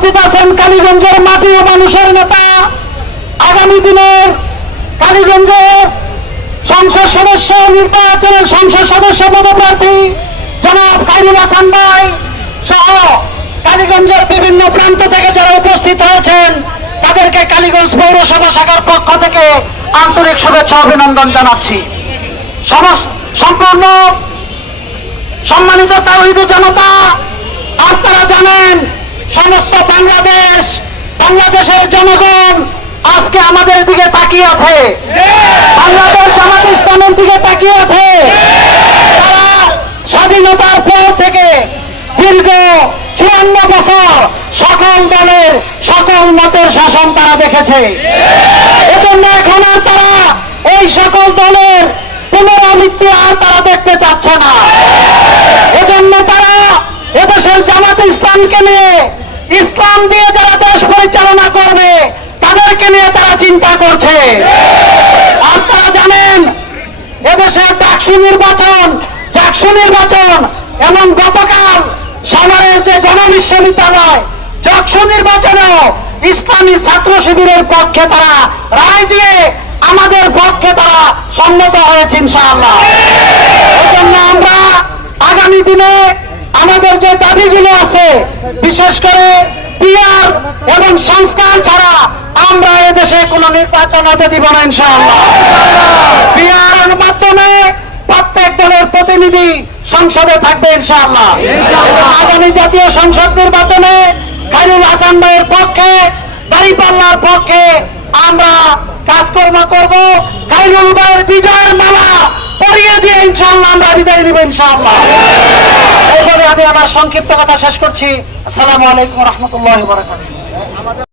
উপস্থিত আছেন কালীগঞ্জের মাটি ও মানুষের নেতা, আগামী দিনের কালীগঞ্জের সংসদ সদস্য নির্বাচনের সংসদ সদস্য পদপ্রার্থী জনাব খায়রুল হাসান ভাই সহ কালীগঞ্জের বিভিন্ন প্রান্ত থেকে যারা উপস্থিত হয়েছেন তাদেরকে কালীগঞ্জ পৌরসভা শাখার পক্ষ থেকে আন্তরিক শুভেচ্ছা অভিনন্দন জানাচ্ছি। সম্পূর্ণ সম্মানিত তাওহীদি জনতা, আপনারা জানেন সমস্ত বাংলাদেশের জনগণ আজকে আমাদের দিকে তাকিয়ে আছে, বাংলাদেশ জামাত ইসলামের দিকে তাকিয়ে আছে। তারা স্বাধীনতার পর থেকে দীর্ঘ 54 বছর সকল দলের সকল মতের শাসন তারা দেখেছে। এজন্য এখন আর তারা এই সকল দলের পুনরাবৃত্তি আর তারা দেখতে চাচ্ছে না। এজন্য তারা এদেশের জামাত ইসলামকে নিয়ে, ইসলাম দিয়ে যারা দেশ পরিচালনা করবে তাদেরকে নিয়ে তারা চিন্তা করছে। আপনারা জানেন এদেশের ডাকসু নির্বাচন এবং গতকাল সাভারের যে গণবিশ্ববিদ্যালয় ডাকসু নির্বাচনেও ইসলামী ছাত্র শিবিরের পক্ষে তারা রায় দিয়ে আমাদের পক্ষে তারা সম্মত হয়েছে ইনশাআল্লাহ। এজন্য আমরা আগামী দিনে আমাদের যে দাবিগুলো আছে, বিশেষ করে পিআর এবং সংস্কার ছাড়া আমরা এদেশে কোনো নির্বাচন হতে দিব না ইনশাআল্লাহ। পিআরের মাধ্যমে প্রত্যেক দলের প্রতিনিধি সংসদে থাকবে ইনশাআল্লাহ। আগামী জাতীয় সংসদ নির্বাচনে খায়রুল হাসান ভাইয়ের পক্ষে, দাঁড়িপাল্লার পক্ষে আমরা কাজকর্ম করব। খায়রুল ভাইয়ের বিজয়ের মালা পরিয়ে দিয়ে ইনশাআল্লাহ আমরা বিদায় নিব ইনশাআল্লাহ। এইভাবে আমি আমার সংক্ষিপ্ত কথা শেষ করছি। আসসালামু আলাইকুম ওয়া রাহমাতুল্লাহি ওয়া বারাকাতুহু।